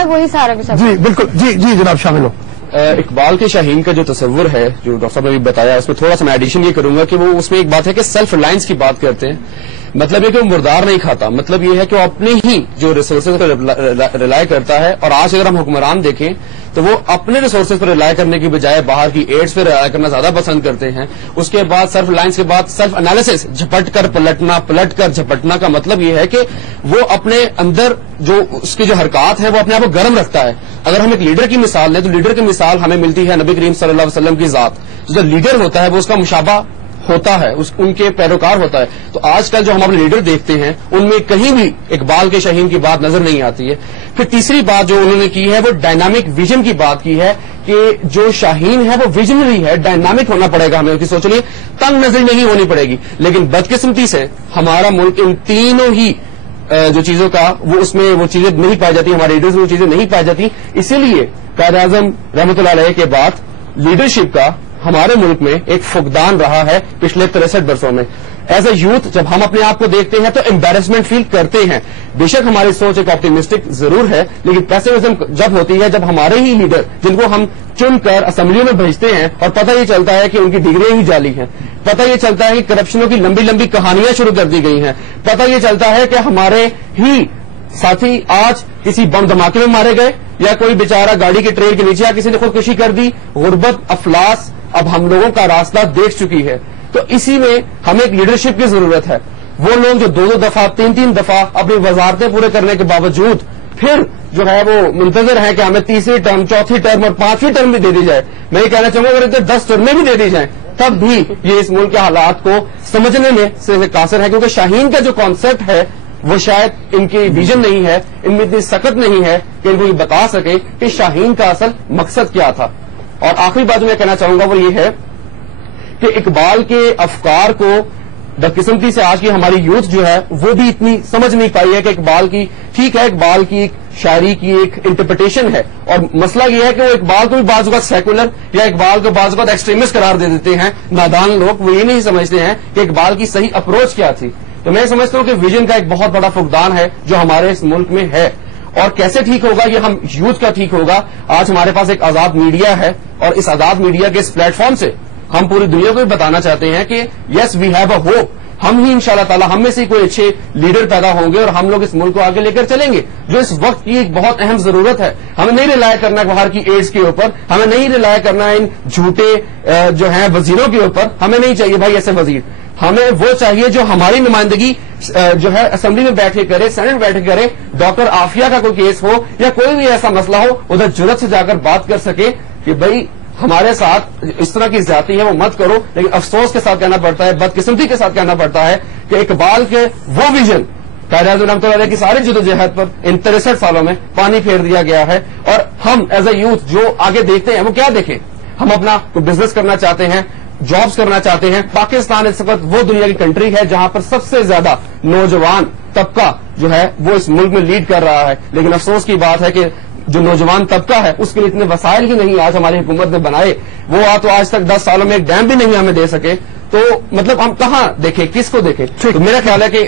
ہے वही सारा कुछ। जी बिल्कुल, जी जी जनाब शामिल हो। इकबाल के शाहीन का जो तस्वुर है, जो डॉक्टर साहब ने भी बताया, उसमें थोड़ा सा मैं एडिशन ये करूंगा कि वो उसमें एक बात है कि सेल्फ रिलायंस की बात करते हैं। मतलब ये कि वो मुर्दार नहीं खाता, मतलब ये है कि वो अपने ही जो रिसोर्सेज पर रिलाय करता है। और आज अगर हम हुक्मरान देखें तो वो अपने रिसोर्सेज पर रिलाय करने की बजाय बाहर की एड्स पर रिलाय करना ज्यादा पसंद करते हैं। उसके बाद सेल्फ रिलायंस के बाद सेल्फ एनालिसिस, झपट कर पलटना, पलट कर झपटना का मतलब ये है कि वो अपने अंदर जो उसकी जो हरकत है वो अपने आप को गर्म रखता है। अगर हम एक लीडर की मिसाल लें तो लीडर की मिसाल हमें मिलती है नबी करीम सल्लल्लाहु अलैहि वसल्लम की जात। जो लीडर होता है वो उसका मुशाबा होता है, उनके पैरोकार होता है। तो आजकल जो हम अपने लीडर देखते हैं उनमें कहीं भी इकबाल के शाहीन की बात नजर नहीं आती है। फिर तीसरी बात जो उन्होंने की है वो डायनामिक विजन की बात की है कि जो शाहीन है वो विजनरी है, डायनामिक होना पड़ेगा हमें उसकी सोच लिए, तंग नजर नहीं होनी पड़ेगी। लेकिन बदकिस्मती से हमारा मुल्क इन तीनों ही जो चीजों का वो उसमें वो चीजें नहीं पाई जाती, हमारे लीडर्स में वो चीजें नहीं पाई जाती। इसीलिए कायद-ए-आज़म रहमतुल्लाह अलैह के बाद लीडरशिप का हमारे मुल्क में एक फुकदान रहा है पिछले 63 वर्षों में। एज ए यूथ जब हम अपने आप को देखते हैं तो एम्बेरसमेंट फील करते हैं। बेशक हमारी सोच एक ऑप्टिमिस्टिक जरूर है, लेकिन पेसिमिज्म जब होती है जब हमारे ही लीडर जिनको हम चुनकर असेंबलियों में भेजते हैं और पता ये चलता है कि उनकी डिग्रियां ही जाली हैं, पता ये चलता है कि करप्शनों की लंबी लंबी कहानियां शुरू कर दी गई हैं, पता ये चलता है कि हमारे ही साथी आज किसी बम धमाके में मारे गए या कोई बेचारा गाड़ी की ट्रेन के नीचे या किसी ने खुदकुशी कर दी। गुर्बत अफलास अब हम लोगों का रास्ता देख चुकी है। तो इसी में हमें एक लीडरशिप की जरूरत है। वो लोग जो दो दफा तीन दफा अपनी वजारतें पूरे करने के बावजूद फिर जो है वो मुंतजर है कि हमें तीसरी टर्म, चौथी टर्म और पांचवी टर्म भी दे दी जाए। मैं ये कहना चाहूंगा अगर इधर 10 टर्में भी दे दी जाए तब भी ये इस मुल्क के हालात को समझने में से कासिर है, क्योंकि शाहीन का जो कॉन्सेप्ट है वो शायद इनकी विजन नहीं है, इनमें इतनी सख्त नहीं है कि इनको ये बता सके कि शाहीन का असल मकसद क्या था। और आखिरी बात जो मैं कहना चाहूंगा वो ये है कि इकबाल के अफकार को बदकिस्मती से आज की हमारी यूथ जो है वो भी इतनी समझ नहीं पाई है कि इकबाल की, ठीक है इकबाल की एक शायरी की एक इंटरप्रिटेशन है और मसला ये है कि वो इकबाल को भी बाज़-ओ-क़ात सेकुलर या इकबाल को बाज़-ओ-क़ात एक्सट्रीमिस्ट करार दे देते हैं। नादान लोग वो ये नहीं समझते हैं कि इकबाल की सही अप्रोच क्या थी। तो मैं समझता हूं कि विजन का एक बहुत बड़ा फुकदान है जो हमारे इस मुल्क में है। और कैसे ठीक होगा ये हम यूथ का ठीक होगा। आज हमारे पास एक आजाद मीडिया है और इस आजाद मीडिया के इस प्लेटफॉर्म से हम पूरी दुनिया को भी बताना चाहते हैं कि yes we have a hope, हम ही इंशाल्लाह ताला हम में से कोई अच्छे लीडर पैदा होंगे और हम लोग इस मुल्क को आगे लेकर चलेंगे, जो इस वक्त की एक बहुत अहम जरूरत है। हमें नहीं रिलाय करना बाहर की एड्स के ऊपर, हमें नहीं रिलाय करना इन झूठे जो हैं वजीरों के ऊपर। हमें नहीं चाहिए भाई ऐसे वजीर, हमें वो चाहिए जो हमारी नुमाइंदगी जो है असेंबली में बैठ के करे, सेनेट में बैठ के करे। डॉक्टर आफिया का कोई केस हो या कोई भी ऐसा मसला हो उधर जुर्रत से जाकर बात कर सके कि भाई हमारे साथ इस तरह की ज्यादती है वो मत करो। लेकिन अफसोस के साथ कहना पड़ता है, बदकिस्मती के साथ कहना पड़ता है कि इकबाल के वो विजन कायद-ए-आज़म की सारी जदोजहद पर इन 63 सालों में पानी फेर दिया गया है। और हम एज ए यूथ जो आगे देखते हैं वो क्या देखें, हम अपना बिजनेस करना चाहते हैं, जॉब्स करना चाहते हैं। पाकिस्तान इस वक्त वो दुनिया की कंट्री है जहां पर सबसे ज्यादा नौजवान तबका जो है वो इस मुल्क में लीड कर रहा है। लेकिन अफसोस की बात है कि जो नौजवान तबका है उसके लिए इतने वसाइल ही नहीं आज हमारी हुकूमत ने बनाए। वो तो आज तक 10 सालों में एक डैम भी नहीं हमें दे सके। तो मतलब हम कहाँ देखें, किसको देखें? तो मेरा ख्याल है कि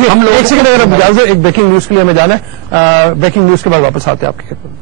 हम लोग एक सेकंड अगर एक ब्रेकिंग न्यूज के लिए हमें जाना है, ब्रेकिंग न्यूज के बाद वापस आते हैं आपके